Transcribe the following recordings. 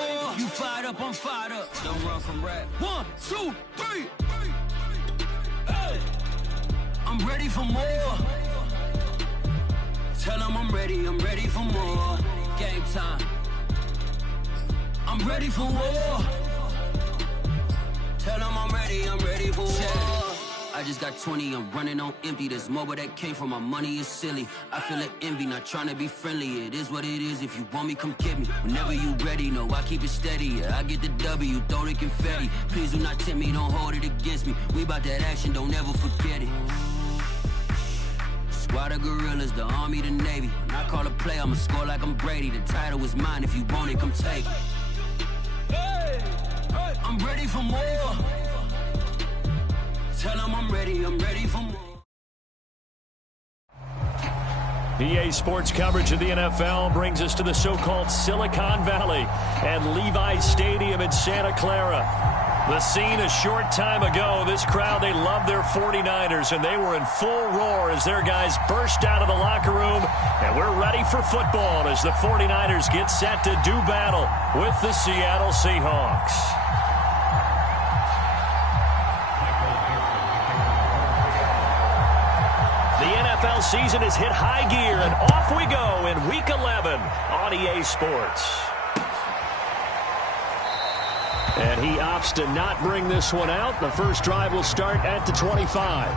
more. You fired up, I'm fired up. Don't run from rap. 1, 2, 3. Hey. I'm ready for more. Tell them I'm ready for more. Game time. I'm ready for war. Tell them I'm ready for war. I just got 20, I'm running on empty. There's more where that came from, my money is silly. I feel it envy, not trying to be friendly. It is what it is, if you want me, come get me. Whenever you ready, no, I keep it steady. Yeah, I get the W, throw the confetti. Please do not tempt me, don't hold it against me. We bout that action, don't ever forget it. Squad of gorillas, the army, the navy. When I call a play, I'ma score like I'm Brady. The title is mine, if you want it, come take it. Hey, hey. I'm ready for more. Tell them I'm ready for more. EA Sports coverage of the NFL brings us to the so-called Silicon Valley and Levi's Stadium in Santa Clara. The scene a short time ago, this crowd, they love their 49ers, and they were in full roar as their guys burst out of the locker room, and we're ready for football as the 49ers get set to do battle with the Seattle Seahawks. The NFL season has hit high gear, and off we go in Week 11 on EA Sports. And he opts to not bring this one out. The first drive will start at the 25.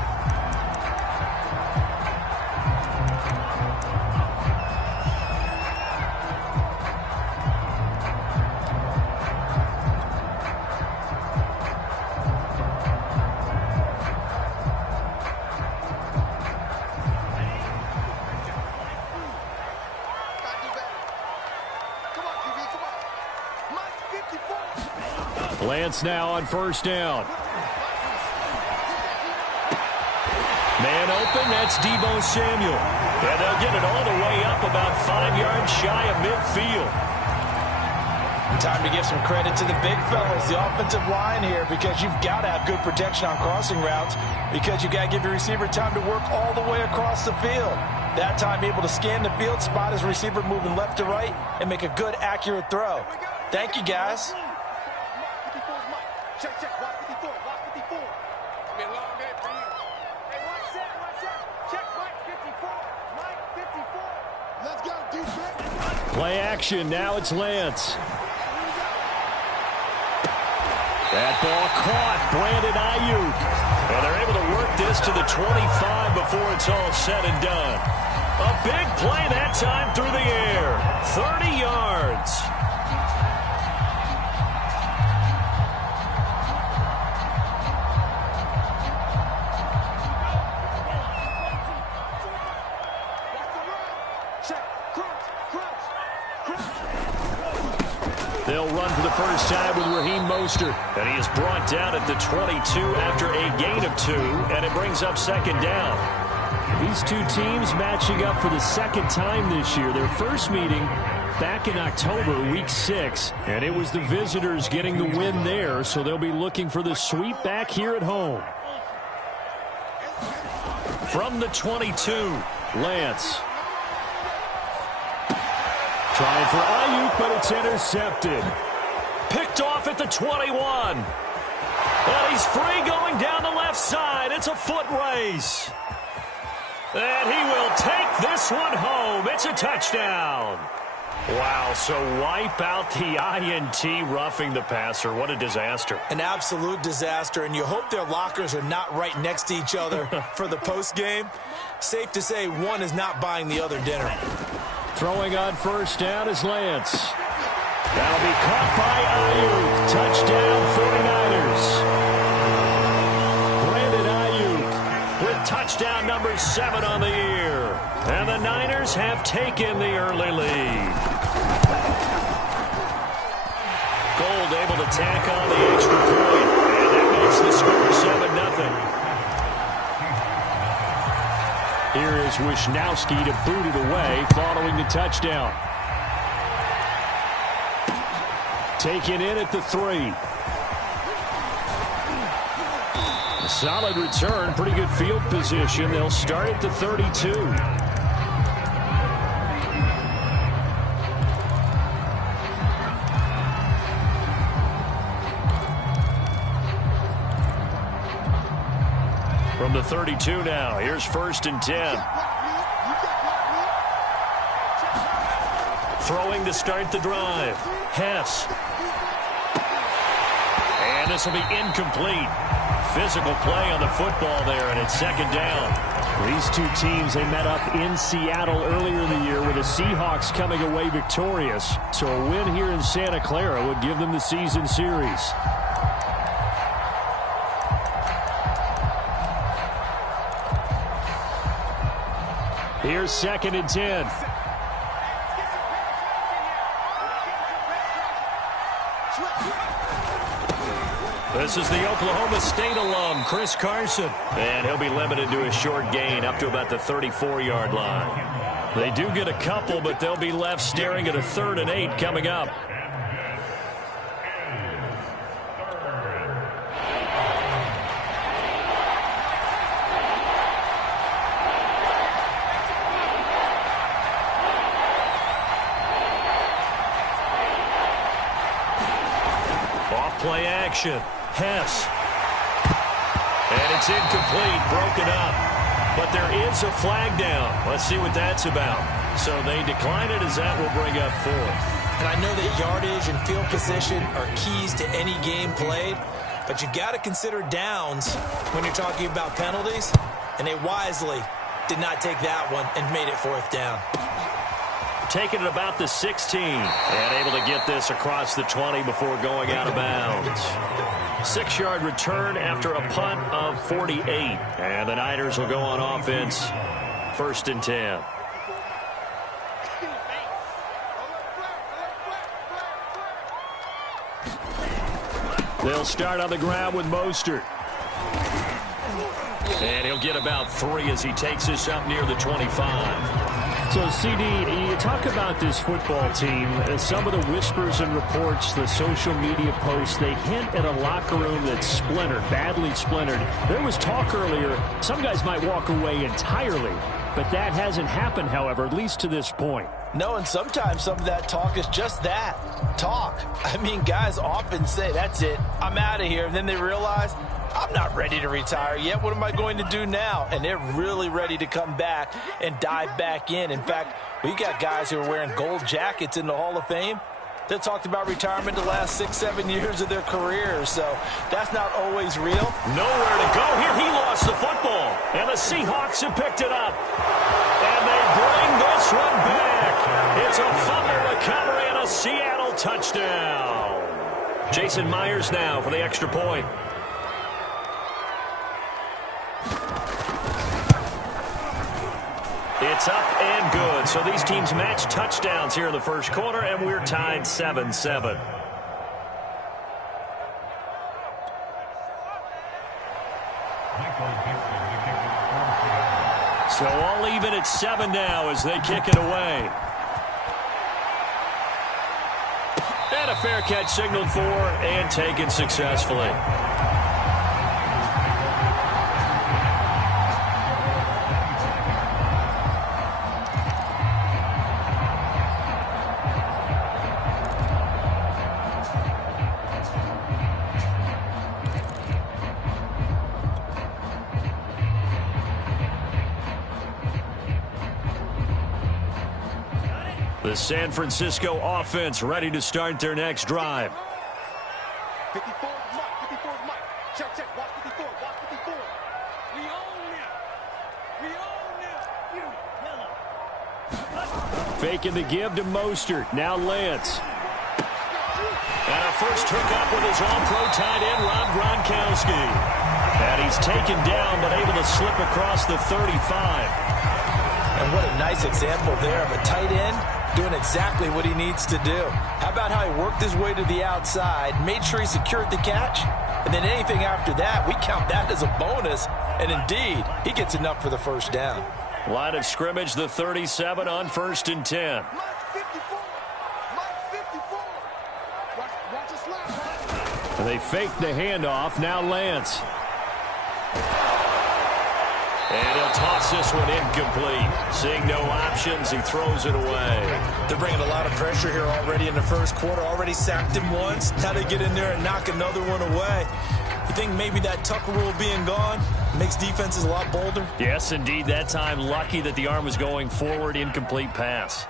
Lance now on first down. Man open, that's Deebo Samuel. And they'll get it all the way up about 5 yards shy of midfield. Time to give some credit to the big fellas, the offensive line here, because you've got to have good protection on crossing routes, because you've got to give your receiver time to work all the way across the field. That time able to scan the field, spot his receiver moving left to right, and make a good, accurate throw. Thank you, guys. Check, watch 54, watch 54. It's been a long day for you. Hey, watch that. Check Mike 54, Let's go, defense. Play action, now it's Lance. That ball caught, Brandon Ayuk. And they're able to work this to the 25 before it's all said and done. A big play that time through the air. 30 yards. They'll run for the first time with Raheem Mostert. And he is brought down at the 22 after a gain of 2, and it brings up second down. These two teams matching up for the second time this year. Their first meeting back in October, week 6, and it was the visitors getting the win there, so they'll be looking for the sweep back here at home. From the 22, Lance. Trying for Ayuk, but it's intercepted. Picked off at the 21. And he's free going down the left side. It's a foot race. And he will take this one home. It's a touchdown. Wow, so wipe out the INT, roughing the passer. What a disaster. An absolute disaster, and you hope their lockers are not right next to each other for the postgame. Safe to say one is not buying the other dinner. Throwing on first down is Lance. That'll be caught by Ayuk. Touchdown 49ers. Brandon Ayuk with touchdown number 7 on the year. And the Niners have taken the early lead. Gold able to tack on the extra point. And that makes the score 7-0. Here is Wisnowski to boot it away following the touchdown. Taken in at the 3. A solid return, pretty good field position. They'll start at the 32. From the 32 now, here's 1st and 10. Throwing to start the drive. Hess. And this will be incomplete. Physical play on the football there, and it's 2nd down. These two teams, they met up in Seattle earlier in the year with the Seahawks coming away victorious. So a win here in Santa Clara would give them the season series. Here's 2nd and 10. This is the Oklahoma State alum, Chris Carson. And he'll be limited to a short gain up to about the 34-yard line. They do get a couple, but they'll be left staring at a 3rd and 8 coming up. Off-play action. Hess. And it's incomplete, broken up. But there is a flag down. Let's see what that's about. So they decline it as that will bring up 4th. And I know that yardage and field position are keys to any game played, but you've got to consider downs when you're talking about penalties, and they wisely did not take that one and made it 4th down. Taking it about the 16 and able to get this across the 20 before going out of bounds. 6-yard return after a punt of 48. And the Niners will go on offense. 1st and 10. They'll start on the ground with Mostert. And he'll get about 3 as he takes this up near the 25. So, CD, you talk about this football team, some of the whispers and reports, the social media posts, they hint at a locker room that's splintered, badly splintered. There was talk earlier, some guys might walk away entirely, but that hasn't happened, however, at least to this point. No, and sometimes some of that talk is just that, talk. I mean, guys often say, that's it, I'm out of here, and then they realize, I'm not ready to retire yet. What am I going to do now? And they're really ready to come back and dive back in. In fact, we got guys who are wearing gold jackets in the Hall of Fame. They talked about retirement the last 6-7 years of their careers. So that's not always real. Nowhere to go here. He lost the football. And the Seahawks have picked it up. And they bring this one back. It's a fumble recovery and a Seattle touchdown. Jason Myers now for the extra point. It's up and good. So these teams match touchdowns here in the first quarter, and we're tied 7-7. So all even at 7 now as they kick it away. And a fair catch signaled for and taken successfully. The San Francisco offense ready to start their next drive. 54 is Mike. 54 is Mike. Check, check. Watch 54. Watch 54. We own it. Faking the give to Mostert. Now Lance. And a first hookup with his all-pro tight end, Rob Gronkowski. And he's taken down, but able to slip across the 35. And what a nice example there of a tight end doing exactly what he needs to do. How about how he worked his way to the outside, made sure he secured the catch, and then anything after that, we count that as a bonus. And indeed, he gets enough for the first down. Line of scrimmage, the 37 on 1st and 10. Mike 54. Mike 54. Watch us slap. And they fake the handoff. Now Lance. And he'll toss this one incomplete. Seeing no options, he throws it away. They're bringing a lot of pressure here already in the first quarter. Already sacked him once. Now they get in there and knock another one away. You think maybe that Tucker rule being gone makes defenses a lot bolder? Yes, indeed. That time, lucky that the arm was going forward. Incomplete pass.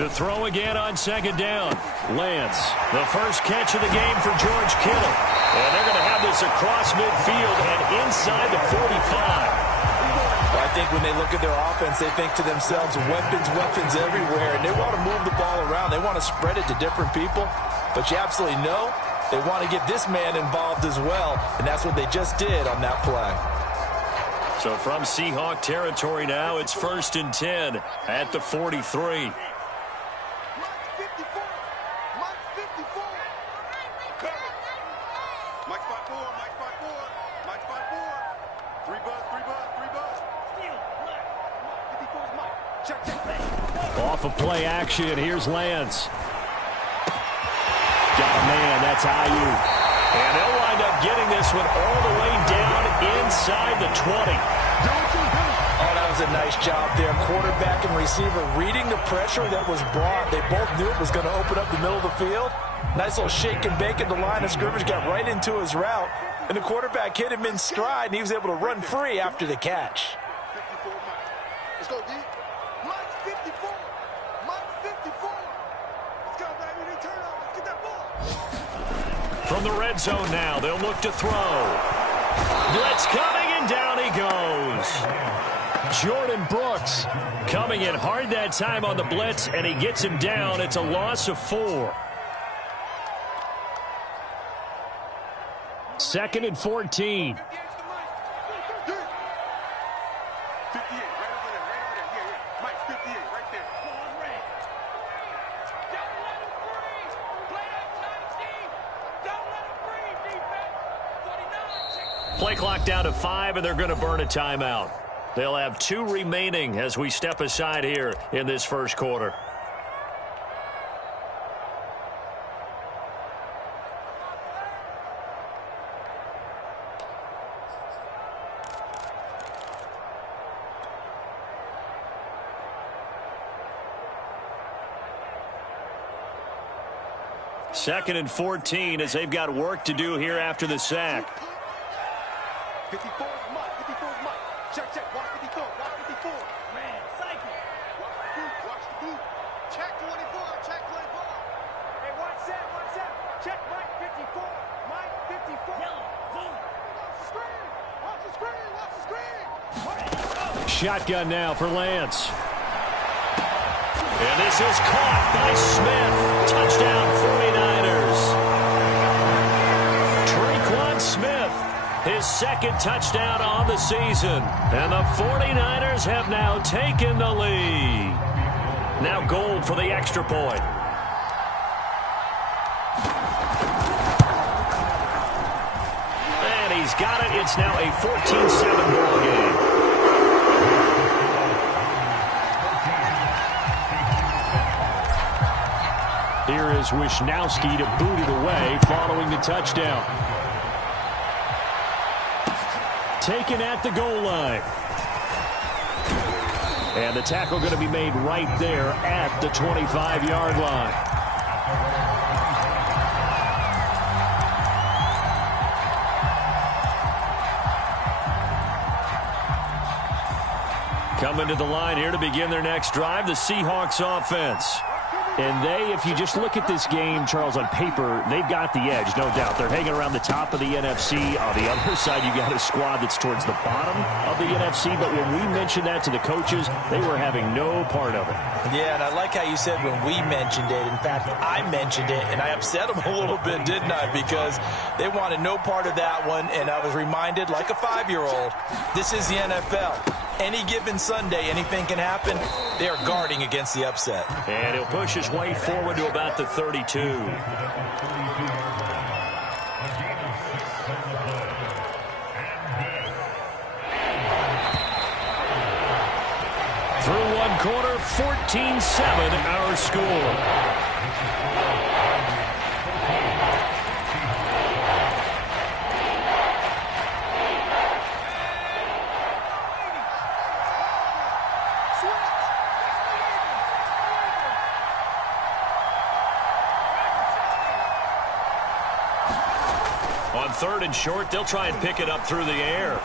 To throw again on second down. Lance, the first catch of the game for George Kittle. And they're going to have this across midfield and inside the 45. I think when they look at their offense, they think to themselves, weapons everywhere. And they want to move the ball around. They want to spread it to different people. But you absolutely know they want to get this man involved as well. And that's what they just did on that play. So from Seahawk territory now, it's 1st and 10 at the 43. Off of play action, here's Lance. Got a man, that's Ayuk. And they'll wind up getting this one all the way down inside the 20. Oh, that was a nice job there. Quarterback and receiver reading the pressure that was brought. They both knew it was going to open up the middle of the field. Nice little shake and bake at the line of scrimmage, got right into his route. And the quarterback hit him in stride, and he was able to run free after the catch. Let's go, D. Mike's 54. Mike's 54. Let's go, baby. They turn over. Let's get that ball. From the red zone now, they'll look to throw. Blitz coming, and down he goes. Jordan Brooks coming in hard that time on the blitz, and he gets him down. It's a loss of 4. 2nd and 14. Play clock down to 5, and they're going to burn a timeout. They'll have 2 remaining as we step aside here in this first quarter. Second and 14 as they've got work to do here after the sack. 54 is Mike. 54 is Mike. Check, check. Watch 54. Watch 54. Man, cycle. Watch the boot. Watch the boot. Check 24. Check 24. Hey, watch that. Watch that. Check Mike 54. Mike 54. Yellow. Boom. Watch the screen. Watch the screen. Watch the screen. Shotgun now for Lance. And this is caught by Smith. Touchdown 49ers. Tre'Quan Smith, his 2nd touchdown on the season. And the 49ers have now taken the lead. Now Gold for the extra point. And he's got it. It's now a 14-7 ball game. Here is Wishnowski to boot it away following the touchdown. Taken at the goal line. And the tackle going to be made right there at the 25-yard line. Coming to the line here to begin their next drive, the Seahawks offense. And they, if you just look at this game, Charles, on paper, they've got the edge, no doubt. They're hanging around the top of the NFC. On the other side, you got a squad that's towards the bottom of the NFC. But when we mentioned that to the coaches, they were having no part of it. Yeah, and I like how you said when we mentioned it. In fact, I mentioned it, and I upset them a little bit, didn't I? Because they wanted no part of that one, and I was reminded, like a 5-year-old, this is the NFL. Any given Sunday, anything can happen. They are guarding against the upset. And he'll push his way forward to about the 32. quarter, 14-7 our score. On 3rd and short, they'll try and pick it up through the air.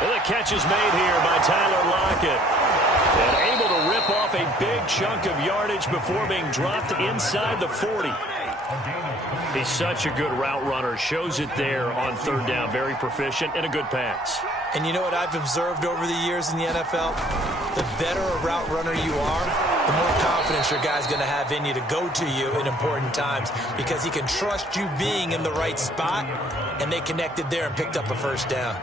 And the catch is made here by Tyler Lockett. And able to rip off a big chunk of yardage before being dropped inside the 40. He's such a good route runner. Shows it there on 3rd down. Very proficient and a good pass. And you know what I've observed over the years in the NFL? The better a route runner you are, the more confidence your guy's going to have in you to go to you in important times because he can trust you being in the right spot, and they connected there and picked up a 1st down.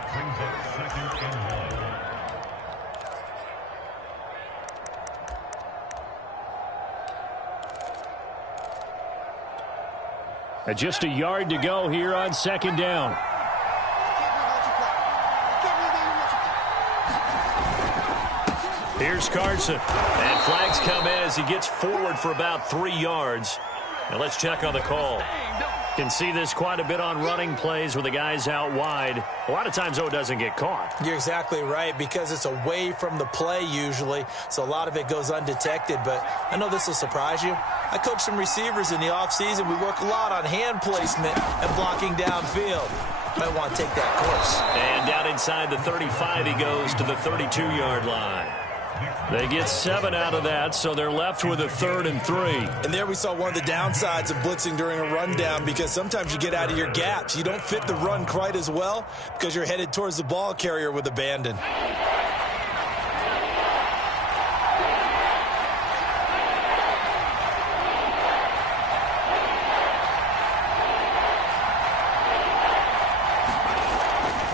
And just a yard to go here on 2nd down. Here's Carson. And flags come in as he gets forward for about 3 yards. Now let's check on the call. Can see this quite a bit on running plays with the guys out wide. A lot of times, though, it doesn't get caught. You're exactly right because it's away from the play usually, so a lot of it goes undetected. But I know this will surprise you. I coach some receivers in the offseason. We work a lot on hand placement and blocking downfield. Might want to take that course. And down inside the 35, he goes to the 32-yard line. They get 7 out of that, so they're left with a 3rd and 3. And there we saw one of the downsides of blitzing during a rundown because sometimes you get out of your gaps. You don't fit the run quite as well because you're headed towards the ball carrier with abandon.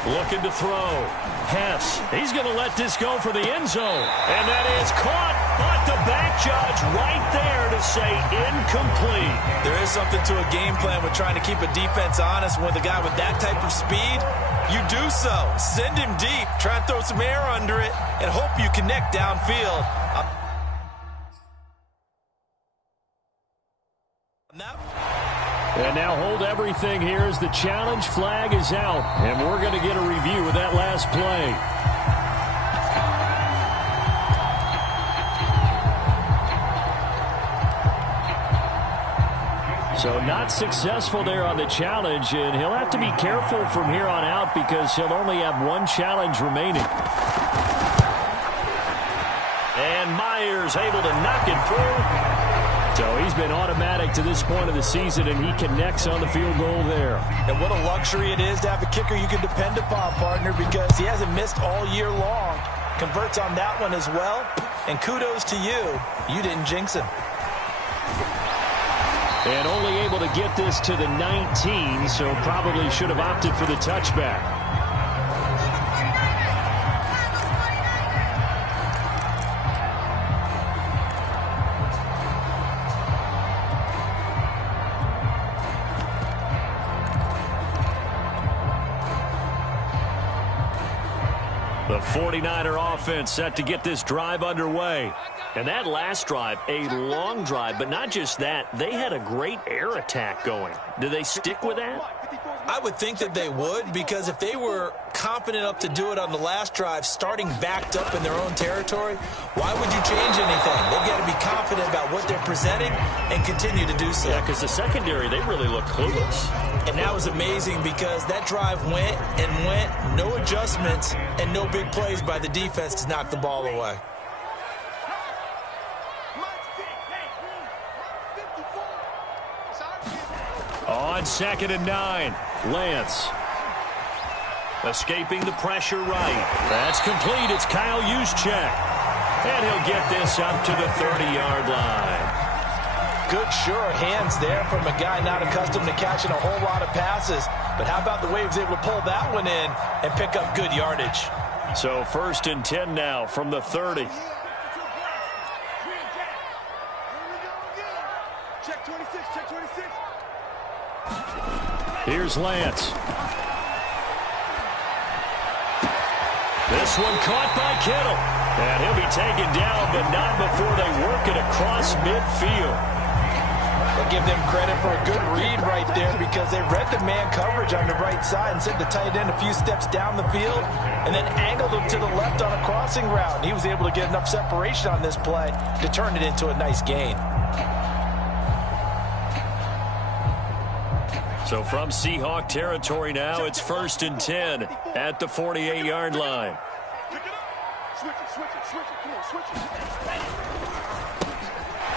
Looking to throw. Hess, he's going to let this go for the end zone. And that is caught, but the back judge right there to say incomplete. There is something to a game plan with trying to keep a defense honest. With a guy with that type of speed, you do so. Send him deep, try to throw some air under it, and hope you connect downfield. And now hold everything here as the challenge flag is out. And we're going to get a review of that last play. So not successful there on the challenge, and he'll have to be careful from here on out because he'll only have 1 challenge remaining. And Myers able to knock it through. So he's been automatic to this point of the season, and he connects on the field goal there. And what a luxury it is to have a kicker you can depend upon, partner, because he hasn't missed all year long. Converts on that one as well. And kudos to you. You didn't jinx him. And only able to get this to the 19, so probably should have opted for the touchback. The 49er offense set to get this drive underway. And that last drive, a long drive, but not just that. They had a great air attack going. Do they stick with that? I would think that they would, because if they were confident enough to do it on the last drive, starting backed up in their own territory, why would you change anything? They've got to be confident about what they're presenting and continue to do so. Yeah, because the secondary, they really look clueless. And that was amazing because that drive went and went, no adjustments, and no big plays by the defense to knock the ball away. On 2nd and 9, Lance. Escaping the pressure right. That's complete. It's Kyle Juszczyk. And he'll get this up to the 30-yard line. Good, sure hands there from a guy not accustomed to catching a whole lot of passes. But how about the way he was able to pull that one in and pick up good yardage? So 1st and 10 now from the 30. Check 26, check 26. Here's Lance. This one caught by Kittle. And he'll be taken down, but not before they work it across midfield. I'll give them credit for a good read right there because they read the man coverage on the right side and sent the tight end a few steps down the field and then angled him to the left on a crossing route. He was able to get enough separation on this play to turn it into a nice gain. So from Seahawk territory now, it's 1st and 10 at the 48-yard line. Switch it. Come on, switch it.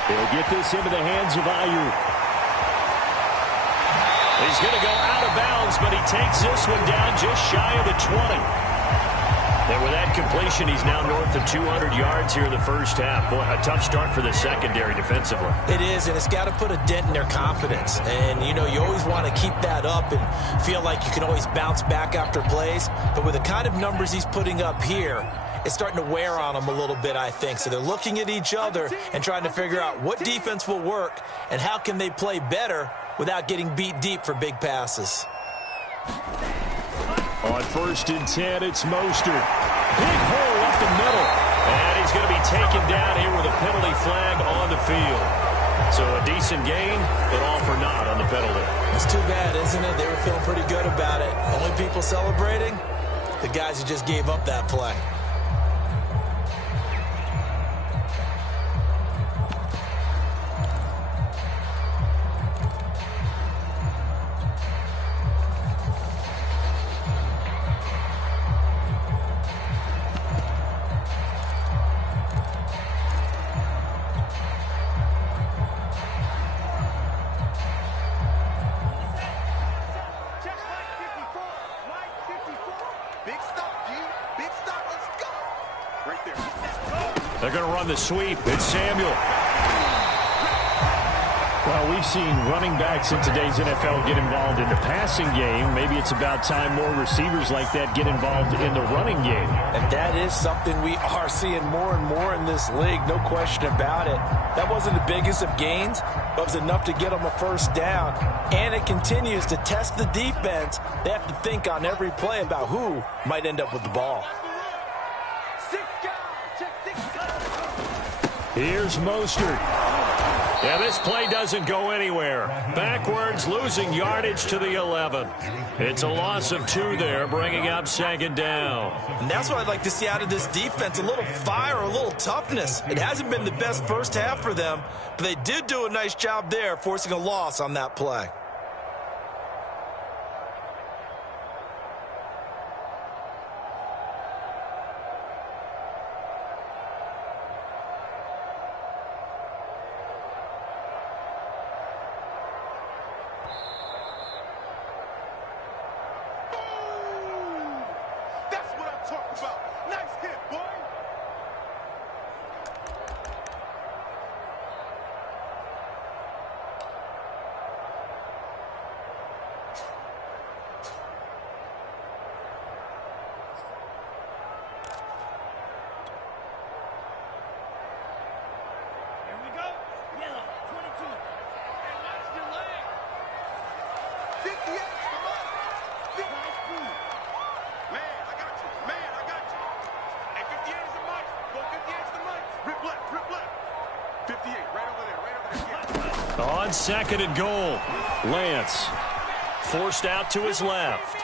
They'll get this into the hands of Ayuk. He's going to go out of bounds, but he takes this one down just shy of the 20. And with that completion, he's now north of 200 yards here in the first half. Boy, a tough start for the secondary defensively. It is, and it's got to put a dent in their confidence. And, you know, you always want to keep that up and feel like you can always bounce back after plays. But with the kind of numbers he's putting up here, it's starting to wear on them a little bit, I think. So they're looking at each other and trying to figure out what defense will work and how can they play better without getting beat deep for big passes. On 1st and 10, it's Mostert. Big hole up the middle. And he's going to be taken down here with a penalty flag on the field. So a decent gain, but all for naught on the penalty. It's too bad, isn't it? They were feeling pretty good about it. Only people celebrating, the guys who just gave up that play. They're going to run the sweep. It's Samuel. Well, we've seen running backs in today's NFL get involved in the passing game. Maybe it's about time more receivers like that get involved in the running game. And that is something we are seeing more and more in this league, no question about it. That wasn't the biggest of gains, but it was enough to get them a first down. And it continues to test the defense. They have to think on every play about who might end up with the ball. Here's Mostert. Yeah, this play doesn't go anywhere. Backwards, losing yardage to the 11. It's a loss of 2 there, bringing up 2nd down. And that's what I'd like to see out of this defense, a little fire, a little toughness. It hasn't been the best first half for them, but they did do a nice job there, forcing a loss on that play. On 2nd and goal, Lance forced out to his left.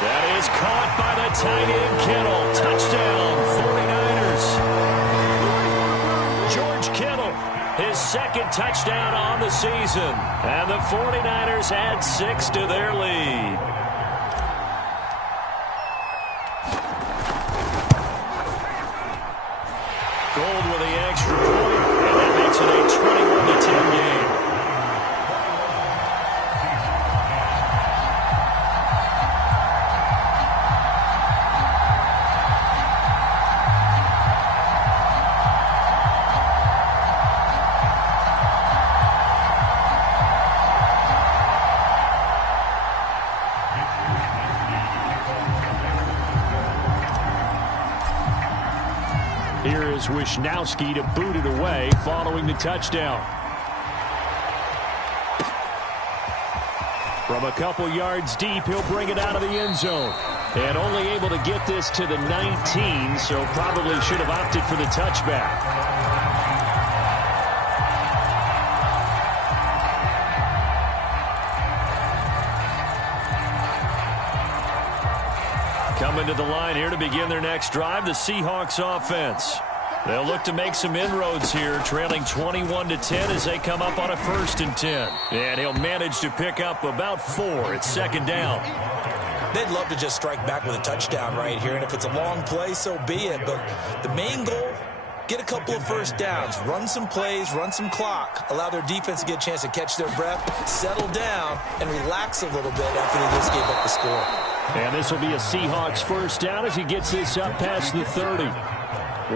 That is caught by the tight end Kittle. Touchdown, 49ers. George Kittle, his 2nd touchdown on the season. And the 49ers add 6 to their lead. Gold with the extra point, and that makes it a 21-10 game. Here is Wisnowski to boot it away following the touchdown. From a couple yards deep, he'll bring it out of the end zone. And only able to get this to the 19, so probably should have opted for the touchback. Coming to the line here to begin their next drive, the Seahawks offense. They'll look to make some inroads here, trailing 21-10 as they come up on a 1st and 10. And he'll manage to pick up about 4. It's 2nd down. They'd love to just strike back with a touchdown right here, and if it's a long play, so be it. But the main goal, get a couple of 1st downs, run some plays, run some clock, allow their defense to get a chance to catch their breath, settle down, and relax a little bit after they just gave up the score. And this will be a Seahawks 1st down as he gets this up past the 30.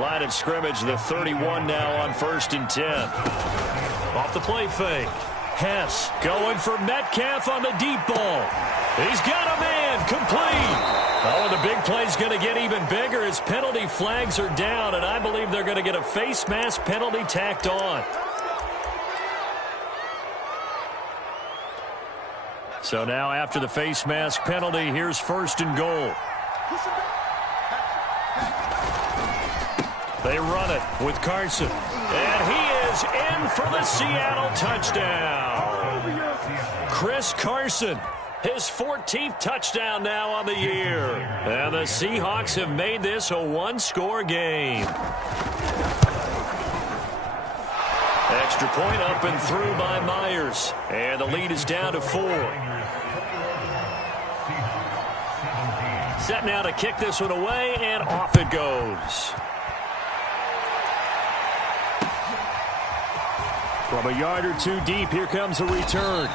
Line of scrimmage, the 31 now on 1st and 10. Off the play fake. Hess going for Metcalf on the deep ball. He's got a man, complete. Oh, and the big play's going to get even bigger as penalty flags are down, and I believe they're going to get a face mask penalty tacked on. So now after the face mask penalty, here's 1st and goal. They run it with Carson. And he is in for the Seattle touchdown. Chris Carson, his 14th touchdown now on the year. And the Seahawks have made this a 1-score game. Extra point up and through by Myers. And the lead is down to 4. Set now to kick this one away, and off it goes. From a yard or 2 deep, here comes a return.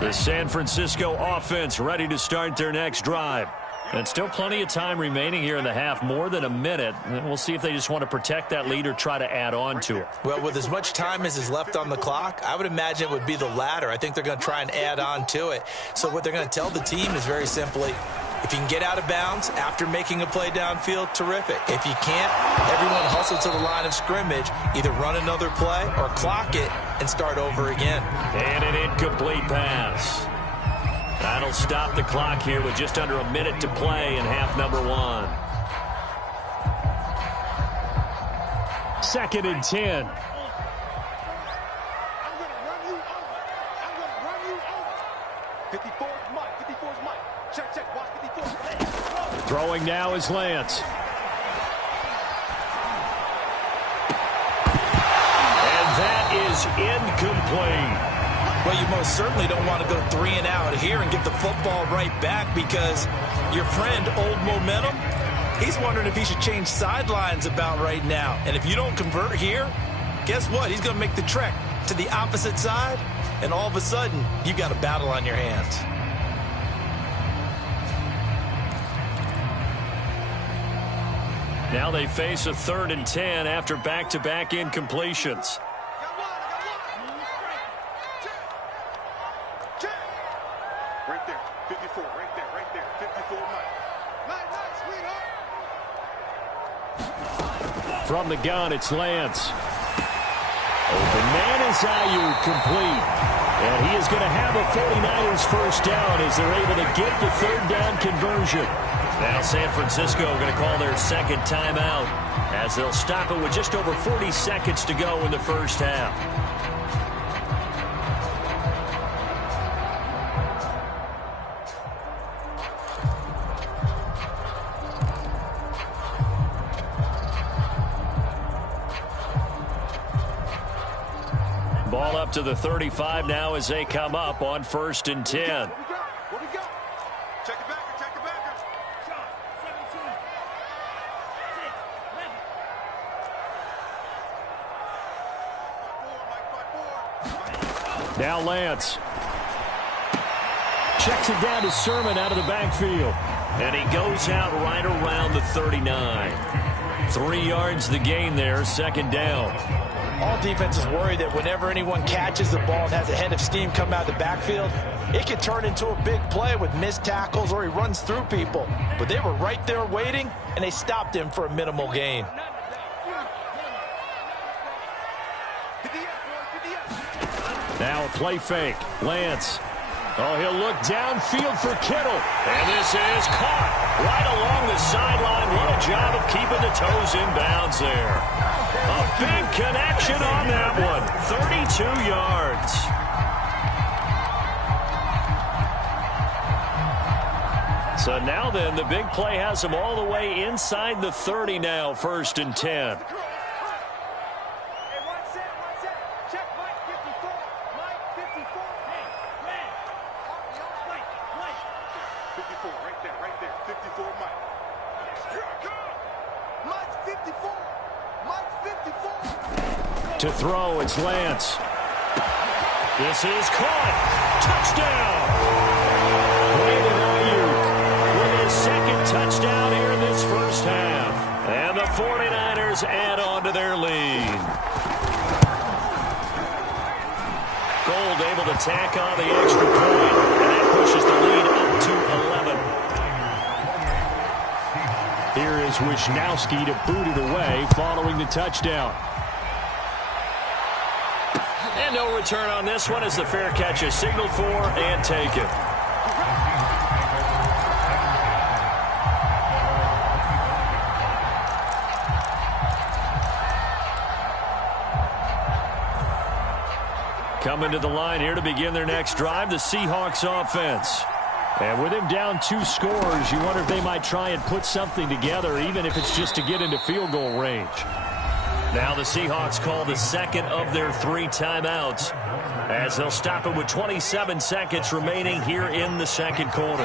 The San Francisco offense ready to start their next drive. And still plenty of time remaining here in the half, more than a minute. We'll see if they just want to protect that lead or try to add on to it. Well, with as much time as is left on the clock, I would imagine it would be the latter. I think they're going to try and add on to it. So what they're going to tell the team is very simply, if you can get out of bounds after making a play downfield, terrific. If you can't, everyone hustle to the line of scrimmage, either run another play or clock it and start over again. And an incomplete pass. That'll stop the clock here with just under a minute to play in half number 1. 2nd and 10. I'm going to run you over. I'm going to run you over. 54 is Mike. 54 is Mike. Check. Watch 54. Throwing now is Lance. And that is incomplete. Well, you most certainly don't want to go 3 and out here and get the football right back, because your friend, Old Momentum, he's wondering if he should change sidelines about right now. And if you don't convert here, guess what? He's going to make the trek to the opposite side, and all of a sudden, you got a battle on your hands. Now they face a 3rd and 10 after back-to-back incompletions. Right there. 54. Right there. 54 Mike. Nice, sweetheart. From the gun, it's Lance. Open man is Ayuk, complete. And he is going to have a 49ers 1st down as they're able to get the 3rd down conversion. Now San Francisco going to call their 2nd timeout as they'll stop it with just over 40 seconds to go in the 1st half. Ball up to the 35 now as they come up on 1st and 10. What we got? Check it back. Shot. 17. 6. 11. Now Lance. Checks it down to Sermon out of the backfield. And he goes out right around the 39. 3 yards the gain there, 2nd down. All defenses worry that whenever anyone catches the ball and has a head of steam come out of the backfield, it can turn into a big play with missed tackles or he runs through people. But they were right there waiting, and they stopped him for a minimal gain. Now a play fake. Lance. Oh, he'll look downfield for Kittle. And this is caught right along the sideline. What a job of keeping the toes in bounds there. A big connection on that one. 32 yards. So now then, the big play has them all the way inside the 30 now, 1st and 10. To throw, it's Lance. This is caught. Touchdown. Brandon Ayuk With his second touchdown here in this first half. And the 49ers add on to their lead. Gold able to tack on the extra point, and that pushes the lead up to 11. Here is Wisnowski to boot it away following the touchdown. And no return on this one as the fair catch is signaled for and taken. Coming to the line here to begin their next drive, the Seahawks offense. And with him down 2 scores, you wonder if they might try and put something together, even if it's just to get into field goal range. Now the Seahawks call the second of their 3 timeouts as they'll stop it with 27 seconds remaining here in the second quarter.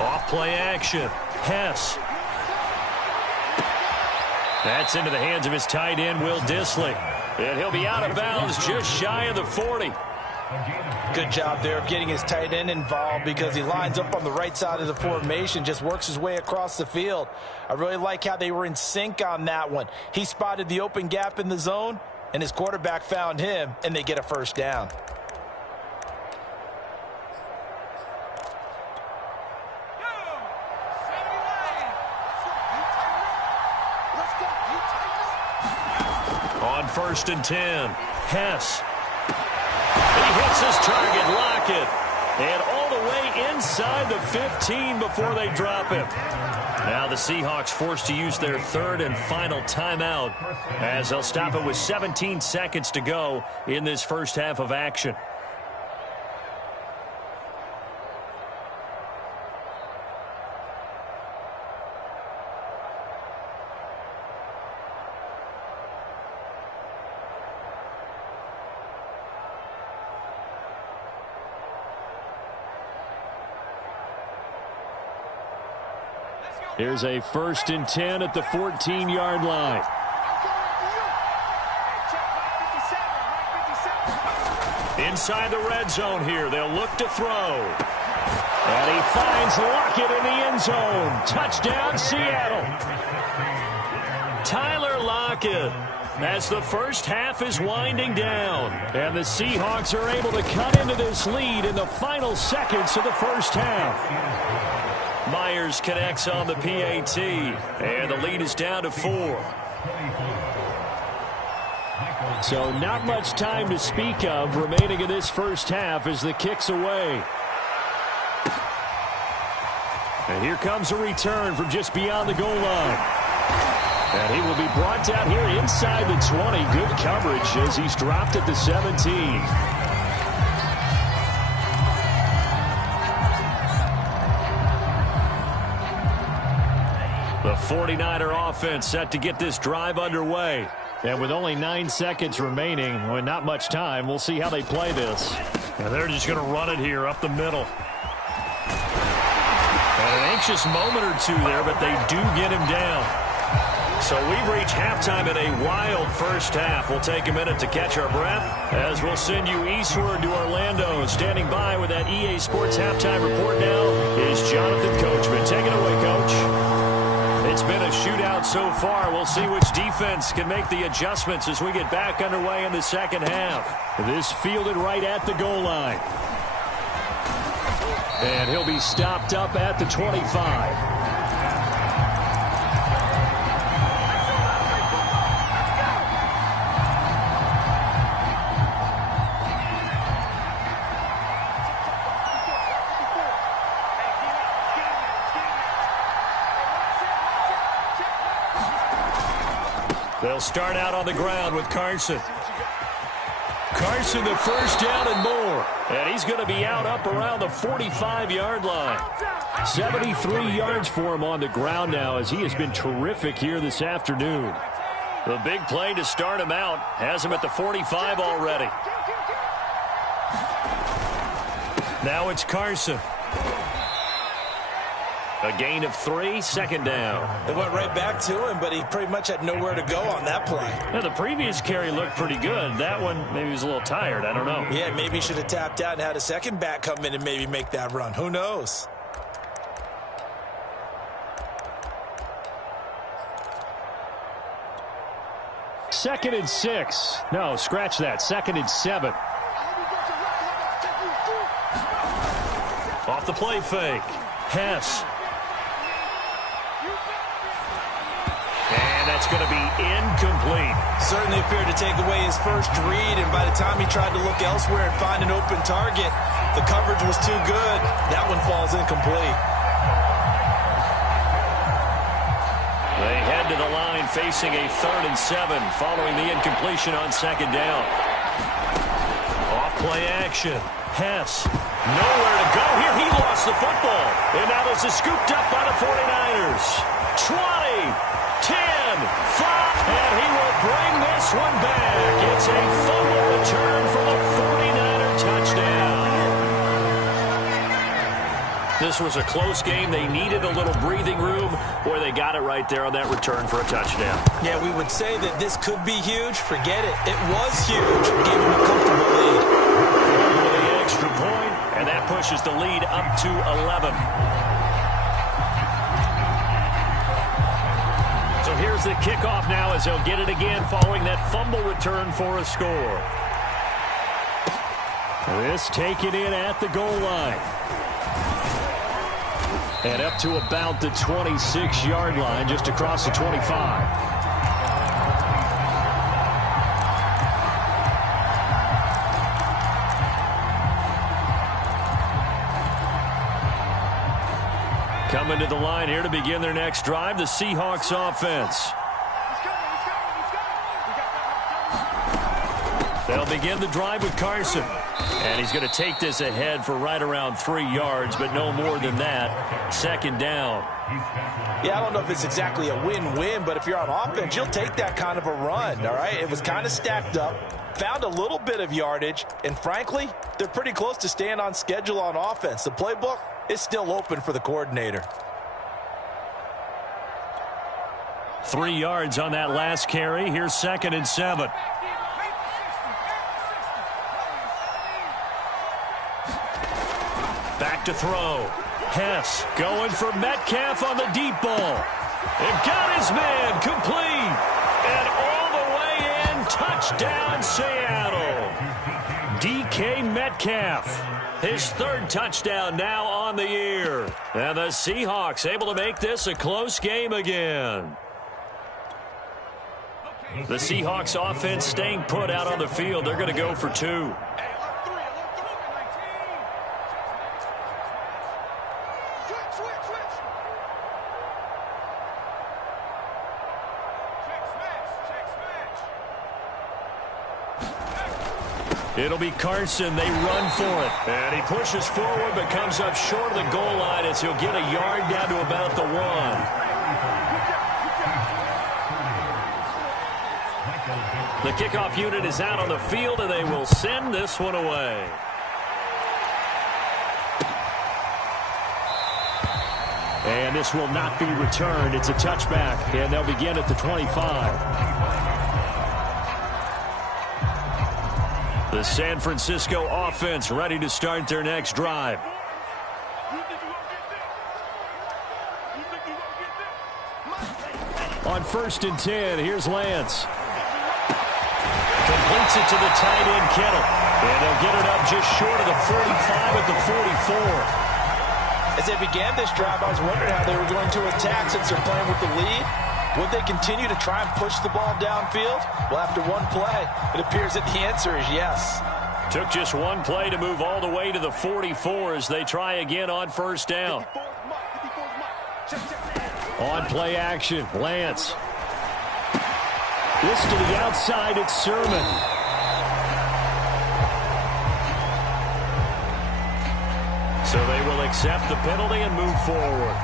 Off play action. Hess. That's into the hands of his tight end, Will Dissly. And he'll be out of bounds just shy of the 40. Good job there of getting his tight end involved because he lines up on the right side of the formation, just works his way across the field. I really like how they were in sync on that one. He spotted the open gap in the zone, and his quarterback found him, and they get a first down. On 1st and 10, Hess. He hits his target, Lockett. And all the way inside the 15 before they drop him. Now the Seahawks forced to use their 3rd and final timeout as they'll stop it with 17 seconds to go in this first half of action. Here's a 1st and 10 at the 14-yard line. Inside the red zone here, they'll look to throw. And he finds Lockett in the end zone. Touchdown, Seattle. Tyler Lockett as the first half is winding down. And the Seahawks are able to cut into this lead in the final seconds of the first half. Myers connects on the PAT, and the lead is down to 4. So not much time to speak of remaining in this first half as the kick's away. And here comes a return from just beyond the goal line. And he will be brought down here inside the 20. Good coverage as he's dropped at the 17. The 49er offense set to get this drive underway. And with only 9 seconds remaining, well, not much time, we'll see how they play this. And they're just going to run it here up the middle. And an anxious moment or two there, but they do get him down. So we've reached halftime in a wild first half. We'll take a minute to catch our breath as we'll send you eastward to Orlando. Standing by with that EA Sports halftime report now is Jonathan Coachman. Take it away, Coach. It's been a shootout so far. We'll see which defense can make the adjustments as we get back underway in the second half. This fielded right at the goal line. And he'll be stopped up at the 25. They'll start out on the ground with Carson. Carson, the first down and more. And he's going to be out up around the 45-yard line. 73 yards for him on the ground now as he has been terrific here this afternoon. The big play to start him out has him at the 45 already. Now it's Carson. A gain of 3, second down. They went right back to him, but he pretty much had nowhere to go on that play. Now, the previous carry looked pretty good. That one, maybe he was a little tired. I don't know. Yeah, maybe he should have tapped out and had a second back come in and maybe make that run. Who knows? Second and 6. No, scratch that. Second and 7. Off the play fake. Hess. And that's going to be incomplete. Certainly appeared to take away his first read, and by the time he tried to look elsewhere and find an open target, the coverage was too good. That one falls incomplete. They head to the line facing a 3rd and 7 following the incompletion on second down. Off play action. Hess. Nowhere to go here. He lost the football. And now this is scooped up by the 49ers. 20, 10, 5, and he will bring this one back. It's a fumble return for the 49er touchdown. This was a close game. They needed a little breathing room, where they got it right there on that return for a touchdown. Yeah, we would say that this could be huge. Forget it. It was huge. Gave him a comfortable lead. With the extra point, and that pushes the lead up to 11. So here's the kickoff now as they'll get it again following that fumble return for a score. This taken in at the goal line. And up to about the 26-yard line, just across the 25. Coming to the line here to begin their next drive, the Seahawks offense. They'll begin the drive with Carson. And he's going to take this ahead for right around 3 yards, but no more than that. Second down. Yeah, I don't know if it's exactly a win-win, but if you're on offense, you'll take that kind of a run, all right? It was kind of stacked up, found a little bit of yardage, and frankly, they're pretty close to staying on schedule on offense. The playbook is still open for the coordinator. 3 yards on that last carry. Here's 2nd and 7. Back to throw. Hess going for Metcalf on the deep ball. And got his man complete. And all the way in, touchdown Seattle. DK Metcalf. His 3rd touchdown now on the year. And the Seahawks able to make this a close game again. The Seahawks offense staying put out on the field. They're going to go for 2. It'll be Carson. They run for it. And he pushes forward but comes up short of the goal line as he'll get a yard down to about the 1. The kickoff unit is out on the field, and they will send this one away. And this will not be returned. It's a touchback, and they'll begin at the 25. The San Francisco offense ready to start their next drive. On 1st and 10, here's Lance. Completes it to the tight end, Kittle. And they'll get it up just short of the 45 at the 44. As they began this drive, I was wondering how they were going to attack since they're playing with the lead. Would they continue to try and push the ball downfield? Well, after one play, it appears that the answer is yes. Took just one play to move all the way to the 44 as they try again on 1st down. On play action, Lance. This to the outside, it's Sermon. So they will accept the penalty and move forward.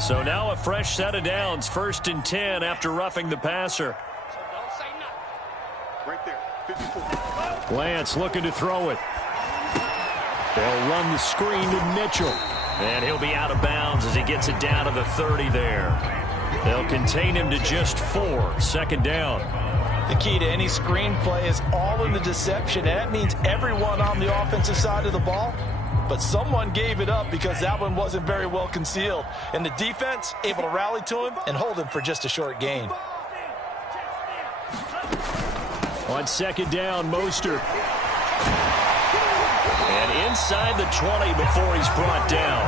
So now a fresh set of downs, 1st and 10 after roughing the passer. Right there, 54. Lance looking to throw it. They'll run the screen to Mitchell. And he'll be out of bounds as he gets it down to the 30 there. They'll contain him to just 4, 2nd down. The key to any screen play is all in the deception, and that means everyone on the offensive side of the ball. But someone gave it up because that one wasn't very well concealed. And the defense able to rally to him and hold him for just a short gain. On 2nd down, Mostert. And inside the 20 before he's brought down.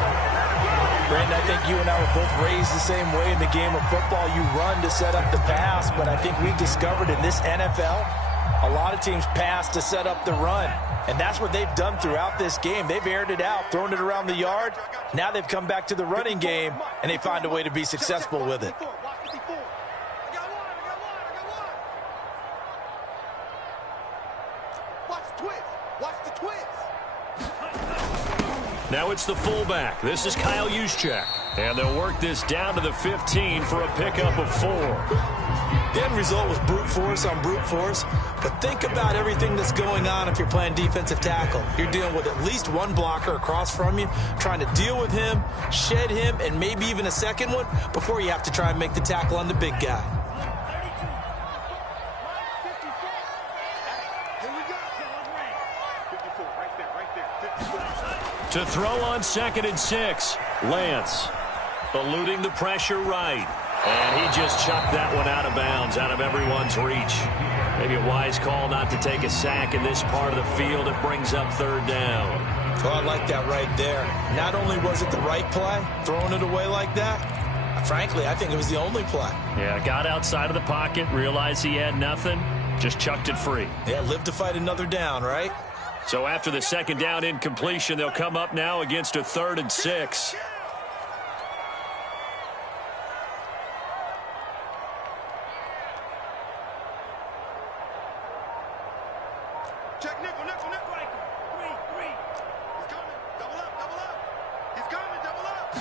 Brandon, I think you and I were both raised the same way in the game of football. You run to set up the pass, but I think we've discovered in this NFL, a lot of teams pass to set up the run. And that's what they've done throughout this game. They've aired it out, thrown it around the yard. Now they've come back to the running game, and they find a way to be successful with it. Now it's the fullback. This is Kyle Juszczyk. And they'll work this down to the 15 for a pickup of 4. The end result was brute force on brute force. But think about everything that's going on if you're playing defensive tackle. You're dealing with at least one blocker across from you, trying to deal with him, shed him, and maybe even a second one before you have to try and make the tackle on the big guy. To throw on 2nd and 6, Lance eluding the pressure right. And he just chucked that one out of bounds, out of everyone's reach. Maybe a wise call not to take a sack in this part of the field. It brings up 3rd down. Well, I like that right there. Not only was it the right play, throwing it away like that, frankly, I think it was the only play. Yeah, got outside of the pocket, realized he had nothing, just chucked it free. Yeah, live to fight another down, right? So after the 2nd down incompletion, they'll come up now against a 3rd and 6. Check nickel. Right. 3. He's coming. Double up. He's coming, double up.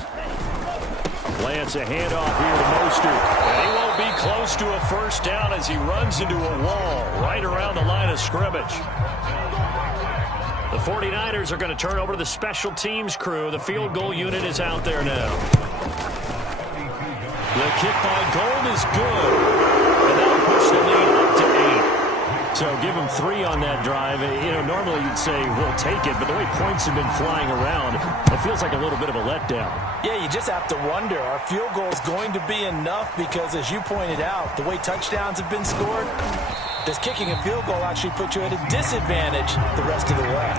Lance, a handoff here to Mostert. And he won't be close to a 1st down as he runs into a wall right around the line of scrimmage. The 49ers are going to turn over to the special teams crew. The field goal unit is out there now. The kick by Gold is good. And that'll push the lead up to 8. So give them 3 on that drive. You know, normally you'd say we'll take it, but the way points have been flying around, it feels like a little bit of a letdown. Yeah, you just have to wonder, are field goals going to be enough? Because as you pointed out, the way touchdowns have been scored, does kicking a field goal actually put you at a disadvantage the rest of the way?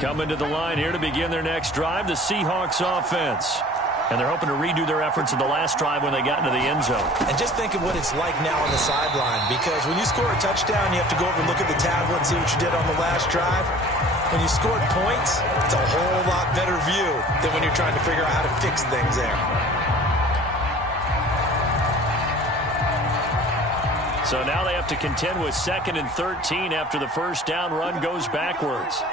Coming to the line here to begin their next drive, the Seahawks offense. And they're hoping to redo their efforts in the last drive when they got into the end zone. And just think of what it's like now on the sideline, because when you score a touchdown, you have to go over and look at the tablet and see what you did on the last drive. When you scored points, it's a whole lot better view than when you're trying to figure out how to fix things there. So now they have to contend with 2nd and 13 after the 1st down run goes backwards.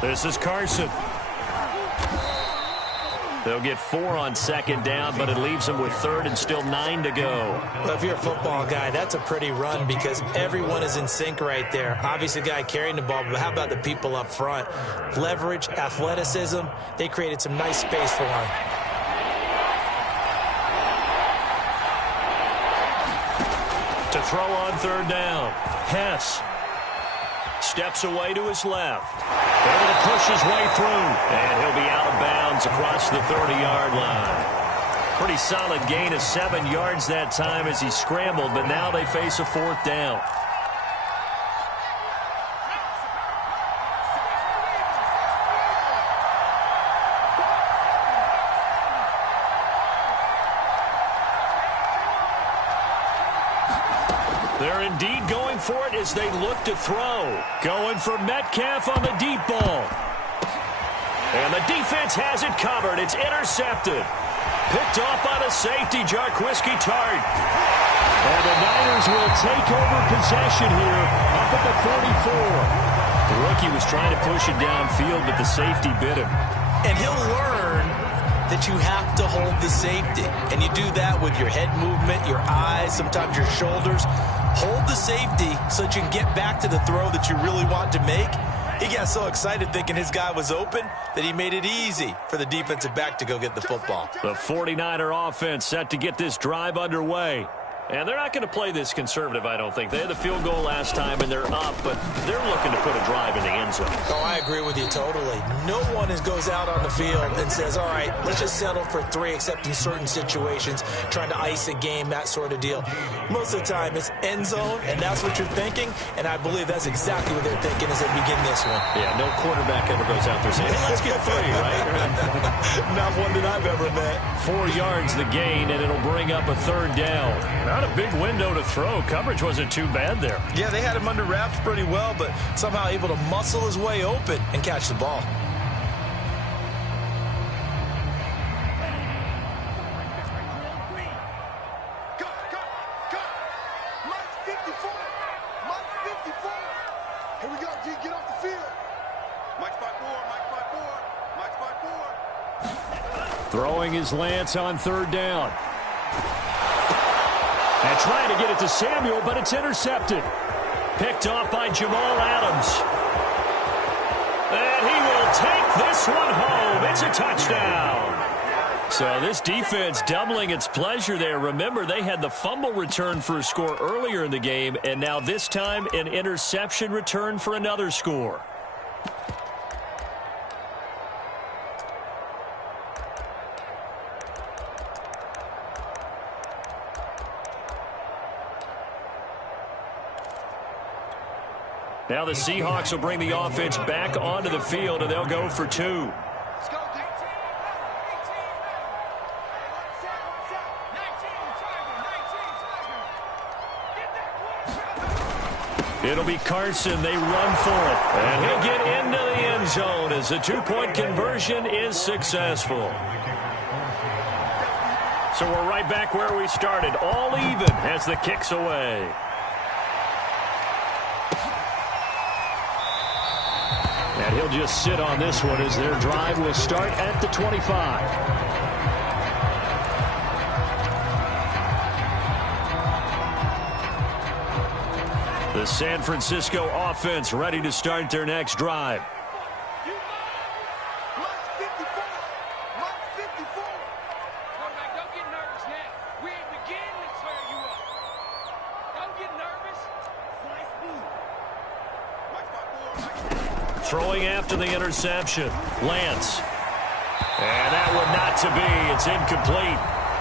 This is Carson. They'll get 4 on second down, but it leaves them with third and still 9 to go. Well, if you're a football guy, that's a pretty run because everyone is in sync right there. Obviously, the guy carrying the ball, but how about the people up front? Leverage, athleticism, they created some nice space for him. To throw on third down, Hess steps away to his left. Able to push his way through, and he'll be out of bounds across the 30-yard line. Pretty solid gain of 7 yards that time as he scrambled, but now they face a 4th down. They're indeed going for it as they look to throw. Going for Metcalf on the deep ball. And the defense has it covered. It's intercepted. Picked off by the safety, Jarquiski Tart. And the Niners will take over possession here up at the 44. The rookie was trying to push it downfield, but the safety bit him. And he'll learn that you have to hold the safety. And you do that with your head movement, your eyes, sometimes your shoulders. Hold the safety so that you can get back to the throw that you really want to make. He got so excited thinking his guy was open that he made it easy for the defensive back to go get the football. The 49er offense set to get this drive underway. And they're not going to play this conservative, I don't think. They had the field goal last time, and they're up, but they're looking to put a drive in the end zone. Oh, I agree with you totally. No one goes out on the field and says, all right, let's just settle for 3, except in certain situations, trying to ice a game, that sort of deal. Most of the time, it's end zone, and that's what you're thinking, and I believe that's exactly what they're thinking as they begin this one. Yeah, no quarterback ever goes out there saying, hey, let's get 3, right? Not one that I've ever met. 4 yards the gain, and it'll bring up a 3rd down. Not a big window to throw. Coverage wasn't too bad there. Yeah, they had him under wraps pretty well, but somehow able to muscle his way open and catch the ball. Here we go, G, get off the field. Mike's 5-4, Mike's 5-4. Throwing his Lance on 3rd down. And trying to get it to Samuel, but it's intercepted. Picked off by Jamal Adams. And he will take this one home. It's a touchdown. So this defense doubling its pleasure there. Remember, they had the fumble return for a score earlier in the game, and now this time an interception return for another score. Now the Seahawks will bring the offense back onto the field, and they'll go for 2. It'll be Carson. They run for it. And he'll get into the end zone as the 2-point conversion is successful. So we're right back where we started. All even as the kick's away. And he'll just sit on this one as their drive will start at the 25. The San Francisco offense ready to start their next drive. Throwing after the interception, Lance. And that one not to be. It's incomplete.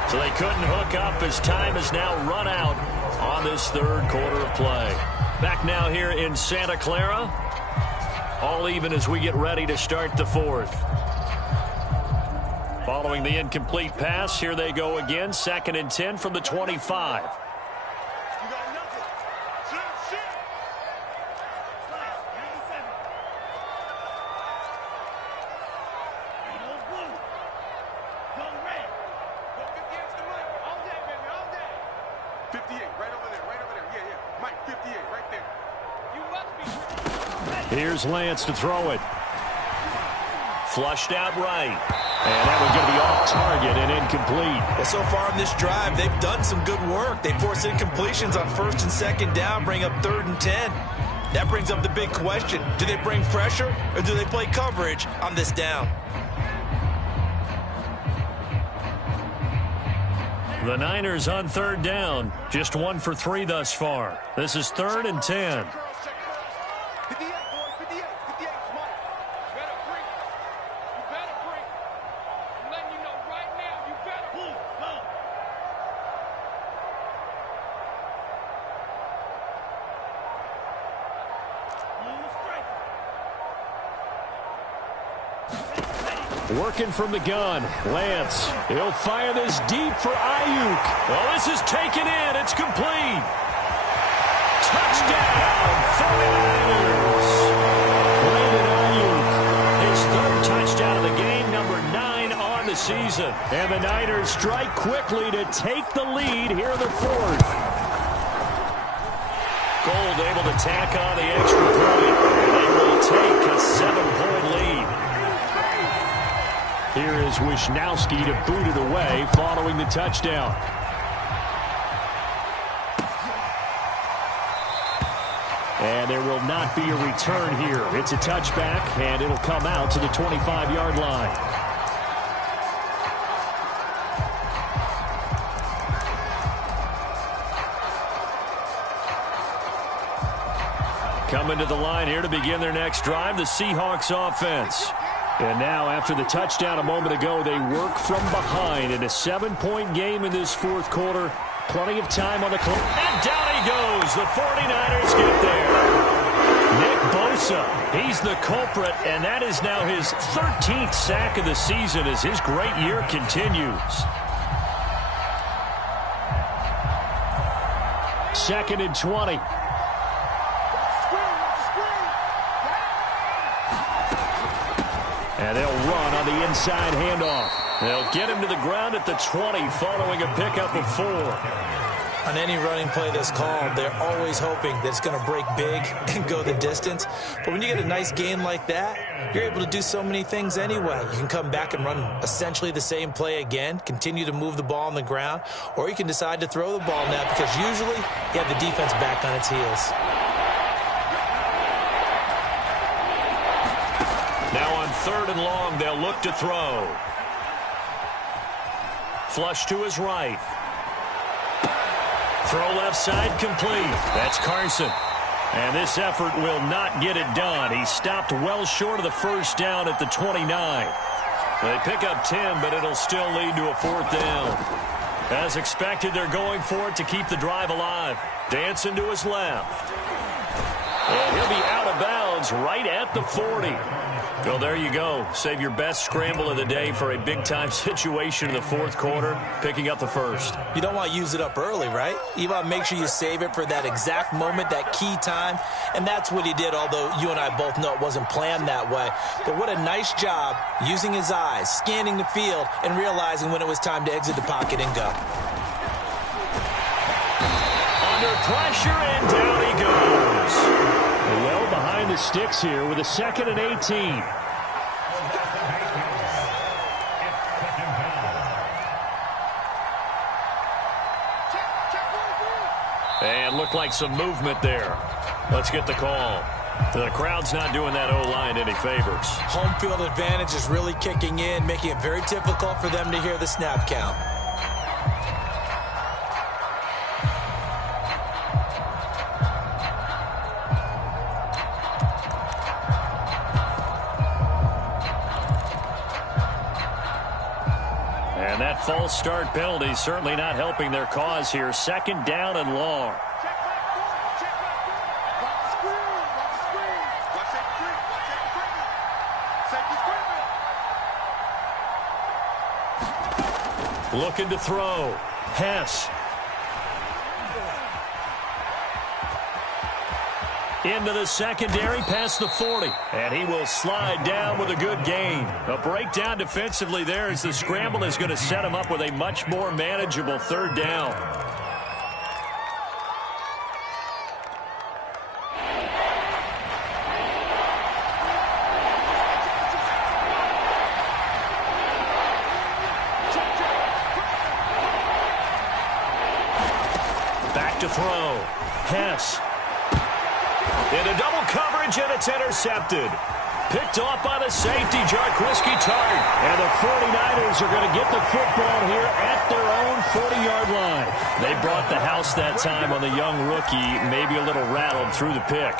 So they couldn't hook up as time has now run out on this 3rd quarter of play. Back now here in Santa Clara. All even as we get ready to start the 4th. Following the incomplete pass, here they go again. 2nd and 10 from the 25. Here's Lance to throw it. Flushed out right. And that one's going to be off target and incomplete. Well, so far on this drive, they've done some good work. They forced incompletions on 1st and 2nd down, bring up 3rd and 10. That brings up the big question. Do they bring pressure or do they play coverage on this down? The Niners on 3rd down. Just 1 for 3 thus far. This is 3rd and 10. Working from the gun, Lance. He'll fire this deep for Ayuk. Well, this is taken in. It's complete. Touchdown, 49ers. Brandon Ayuk, his 3rd touchdown of the game, number 9 on the season. And the Niners strike quickly to take the lead here in the 4th. Gold able to tack on the extra point. They will take a 7-point lead. Here is McNasty to boot it away following the touchdown. And there will not be a return here. It's a touchback, and it'll come out to the 25-yard line. Coming to the line here to begin their next drive, the Seahawks offense. And now, after the touchdown a moment ago, they work from behind in a 7-point game in this 4th quarter. Plenty of time on the clock. And down he goes. The 49ers get there. Nick Bosa, he's the culprit, and that is now his 13th sack of the season as his great year continues. 2nd and 20. And they'll run on the inside handoff. They'll get him to the ground at the 20 following a pickup of 4. On any running play that's called, they're always hoping that it's going to break big and go the distance. But when you get a nice gain like that, you're able to do so many things anyway. You can come back and run essentially the same play again, continue to move the ball on the ground, or you can decide to throw the ball now because usually you have the defense back on its heels. Now on 3rd and long, they'll look to throw. Flush to his right. Throw left side complete. That's Carson. And this effort will not get it done. He stopped well short of the 1st down at the 29. They pick up 10, but it'll still lead to a 4th down. As expected, they're going for it to keep the drive alive. Dancing to his left. And he'll be out of bounds right at the 40. Well, there you go. Save your best scramble of the day for a big-time situation in the 4th quarter, picking up the 1st. You don't want to use it up early, right? You want to make sure you save it for that exact moment, that key time, and that's what he did, although you and I both know it wasn't planned that way. But what a nice job using his eyes, scanning the field, and realizing when it was time to exit the pocket and go. Under pressure, and down he goes. Well behind the sticks here with a 2nd and 18. And looked like some movement there. Let's get the call. The crowd's not doing that O-line any favors. Home field advantage is really kicking in, making it very difficult for them to hear the snap count. And that false start penalty certainly not helping their cause here. 2nd down and long. Looking to throw. Hess. Into the secondary past the 40. And he will slide down with a good gain. A breakdown defensively there as the scramble is going to set him up with a much more manageable 3rd down. Back to throw. Hess. Into double coverage, and it's intercepted. Picked off by the safety, Jarquiski Tart. And the 49ers are going to get the football here at their own 40-yard line. They brought the house that time on the young rookie, maybe a little rattled through the pick.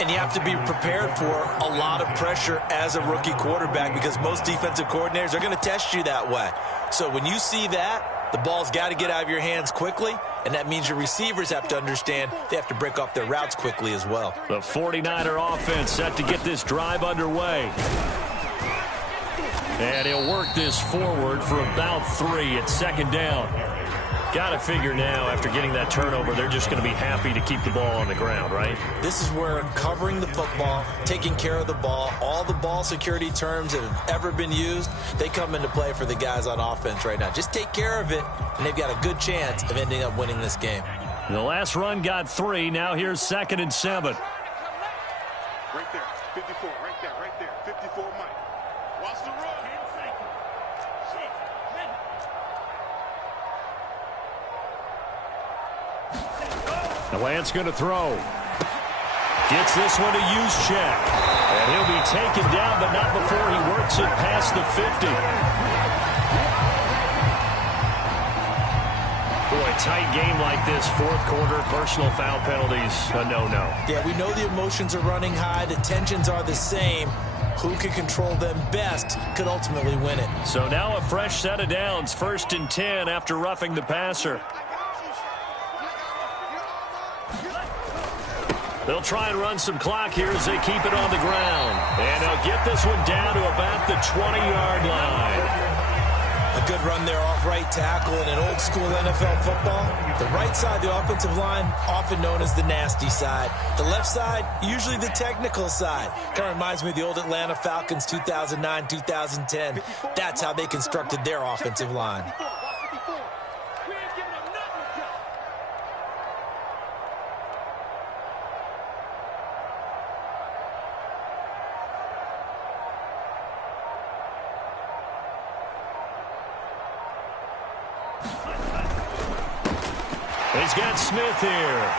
And you have to be prepared for a lot of pressure as a rookie quarterback because most defensive coordinators are going to test you that way. So when you see that, the ball's got to get out of your hands quickly, and that means your receivers have to understand they have to break off their routes quickly as well. The 49er offense set to get this drive underway. And he'll work this forward for about 3 at second down. Got to figure now, after getting that turnover, they're just going to be happy to keep the ball on the ground, right? This is where covering the football, taking care of the ball, all the ball security terms that have ever been used, they come into play for the guys on offense right now. Just take care of it, and they've got a good chance of ending up winning this game. The last run got 3. Now here's 2nd and 7. Right there, 54, right there, 54, Mike. Watch the run. 10 seconds. 6, 7. The Lance going to throw. Gets this one to Juszczyk. And he'll be taken down, but not before he works it past the 50. Boy, tight game like this, fourth quarter, personal foul penalties, a no-no. Yeah, we know the emotions are running high. The tensions are the same. Who can control them best could ultimately win it. So now a fresh set of downs, 1st and 10 after roughing the passer. They'll try and run some clock here as they keep it on the ground. And they'll get this one down to about the 20-yard line. A good run there off right tackle in an old-school NFL football. The right side, the offensive line, often known as the nasty side. The left side, usually the technical side. Kind of reminds me of the old Atlanta Falcons 2009, 2010. That's how they constructed their offensive line. He's got Smith here.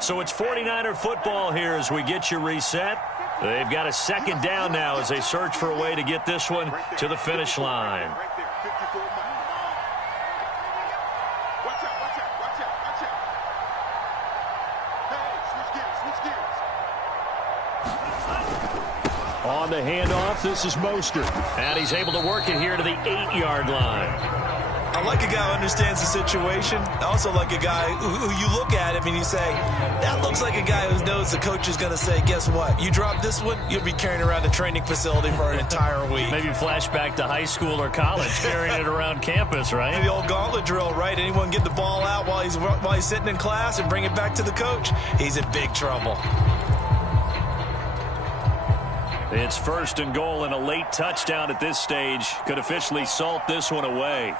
So it's 49er football here as we get you reset. They've got a 2nd down now as they search for a way to get this one to the finish line. On the handoff, this is Mostert. And he's able to work it here to the 8-yard line. I like a guy who understands the situation. I also like a guy who you look at him and you say, that looks like a guy who knows the coach is going to say, guess what? You drop this one, you'll be carrying around a training facility for an entire week. Maybe flashback to high school or college, carrying it around campus, right? The old gauntlet drill, right? Anyone get the ball out while he's sitting in class and bring it back to the coach? He's in big trouble. It's 1st and goal and a late touchdown at this stage. Could officially salt this one away.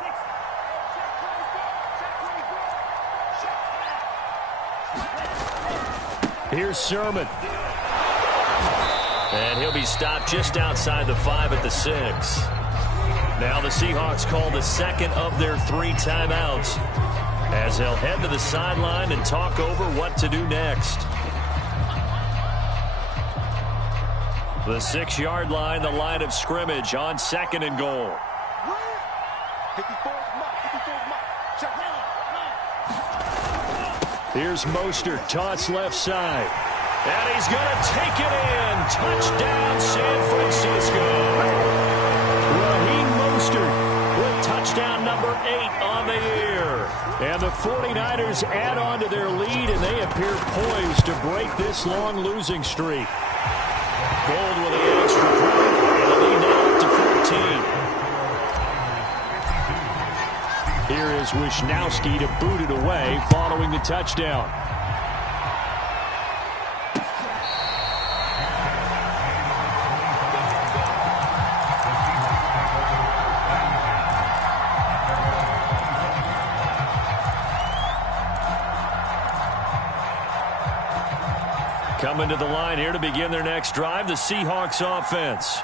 Here's Sermon. And he'll be stopped just outside the 5 at the 6. Now the Seahawks call the 2nd of their 3 timeouts as they'll head to the sideline and talk over what to do next. The 6-yard line, the line of scrimmage on 2nd and goal. Here's Mostert, toss left side. And he's going to take it in. Touchdown, San Francisco. Raheem Mostert with touchdown number 8 on the year. And the 49ers add on to their lead, and they appear poised to break this long losing streak. Gold with the extra point, and the lead now up to 14. Here is Wisnowski to boot it away following the touchdown. Coming to the line here to begin their next drive, the Seahawks offense.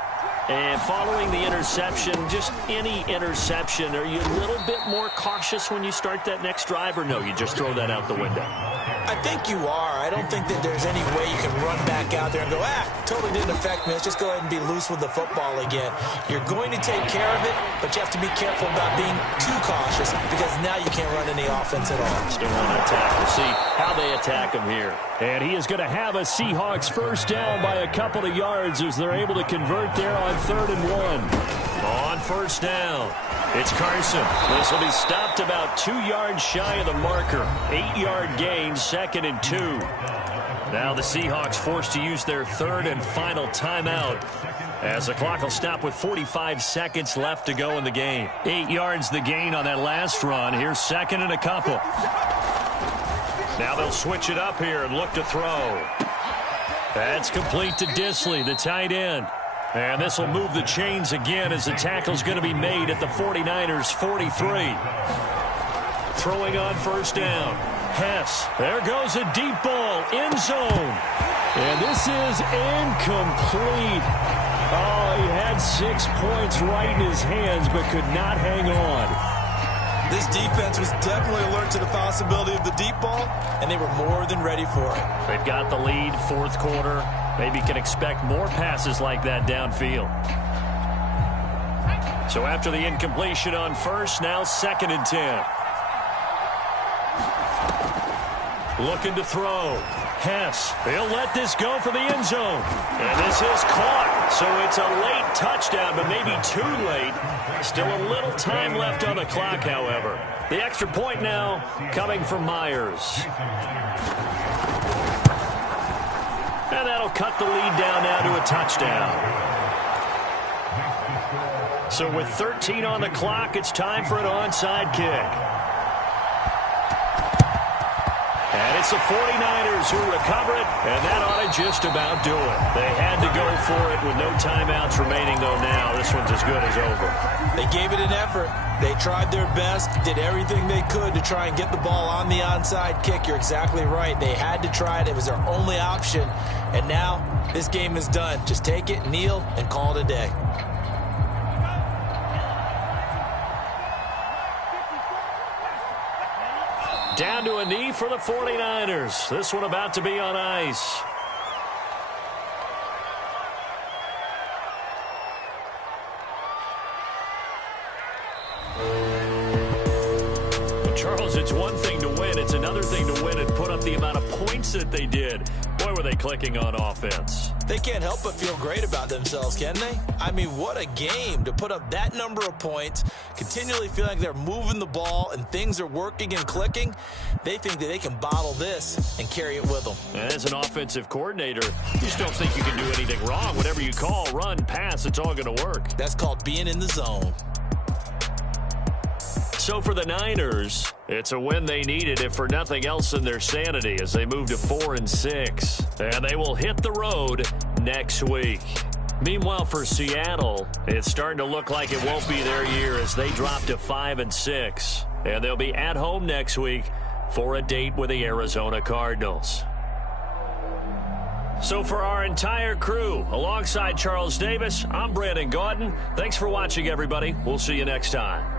And following the interception, just any interception, are you a little bit more cautious when you start that next drive, or no, you just throw that out the window? I think you are. I don't think that there's any way you can run back out there and go, totally didn't affect me. Let's just go ahead and be loose with the football again. You're going to take care of it, but you have to be careful about being too cautious because now you can't run any offense at all. Still want to attack. We'll see how they attack him here. And he is going to have a Seahawks first down by a couple of yards as they're able to convert there on 3rd and 1. On first down, it's Carson. This will be stopped about 2 yards shy of the marker. 8-yard gain, 2nd and 2. Now the Seahawks forced to use their 3rd and final timeout as the clock will stop with 45 seconds left to go in the game. 8 yards the gain on that last run. Here's 2nd and a couple. Now they'll switch it up here and look to throw. That's complete to Disley, the tight end. And this will move the chains again as the tackle's going to be made at the 49ers' 43. Throwing on first down. Hess. There goes a deep ball. End zone. And this is incomplete. Oh, he had 6 points right in his hands but could not hang on. This defense was definitely alert to the possibility of the deep ball, and they were more than ready for it. They've got the lead, 4th quarter. Maybe can expect more passes like that downfield. So after the incompletion on first, now 2nd and 10. Looking to throw. Hess. He'll let this go for the end zone. And this is caught. So it's a late touchdown, but maybe too late. Still a little time left on the clock, however. The extra point now coming from Myers. And that'll cut the lead down now to a touchdown. So with 13 on the clock, it's time for an onside kick. And it's the 49ers who recover it, and that ought to just about do it. They had to go for it with no timeouts remaining, though now this one's as good as over. They gave it an effort. They tried their best, did everything they could to try and get the ball on the onside kick. You're exactly right. They had to try it. It was their only option. And now this game is done. Just take it, kneel, and call it a day. Down to a knee for the 49ers. This one about to be on ice. Well, Charles, it's one thing to win. It's another thing to win and put up the amount of points that they did. Boy, were they clicking on offense. They can't help but feel great about themselves, can they? I mean, what a game to put up that number of points, continually feeling like they're moving the ball and things are working and clicking. They think that they can bottle this and carry it with them. As an offensive coordinator, you just don't think you can do anything wrong. Whatever you call, run, pass, it's all going to work. That's called being in the zone. So for the Niners, it's a win they needed, if for nothing else than their sanity, as they move to 4-6. And they will hit the road next week. Meanwhile, for Seattle, it's starting to look like it won't be their year as they drop to 5-6. And they'll be at home next week for a date with the Arizona Cardinals. So for our entire crew, alongside Charles Davis, I'm Brandon Gaudin. Thanks for watching, everybody. We'll see you next time.